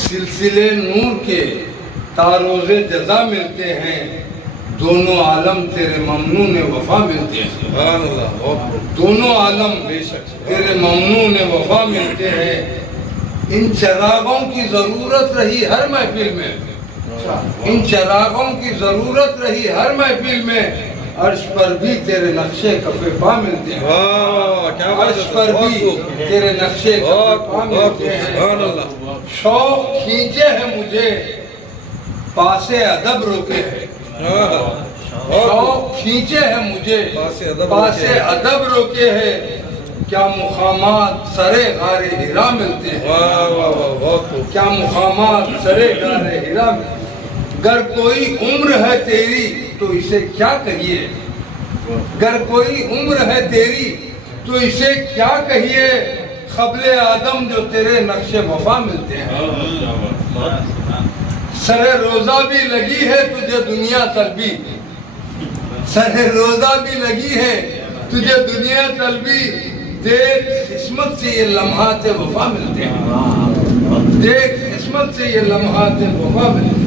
سلسلے نور کے تاروز جزا ملتے ہیں، دونوں عالم تیرے ممنون وفا ملتے ہیں۔ سبحان اللہ، دونوں عالم تیرے ممنون وفا ملتے ہیں۔ ان چراغوں کی ضرورت رہی ہر محفل میں، ان چراغوں کی ضرورت رہی ہر محفل میں، عرش پر بھی تیرے نقشے کف پا ملتے ہیں۔ عرش پر بھی تیرے نقشے کف پا ملتے ہیں۔ شوق کھینچے ہے مجھے پاس ادب روکے ہے، شوق کھینچے ہے مجھے پاس ادب روکے ہے، کیا مقامات سرے غار ہرا ملتے ہیں، کیا مقامات سرے غار ہرا ملتے ہیں۔ گر کوئی عمر ہے تیری تو اسے کیا کہیے، گر کوئی عمر ہے تیری تو اسے کیا کہیے، قبل آدم جو تیرے نقش وفا ملتے ہیں۔ سر روزہ بھی لگی ہے تجھے دنیا طلبی، سر روزہ بھی لگی ہے تجھے دنیا طلبی، دیکھ قسمت سے یہ لمحات وفا ملتے ہیں، دیکھ قسمت سے یہ لمحات وفا ملتے ہیں۔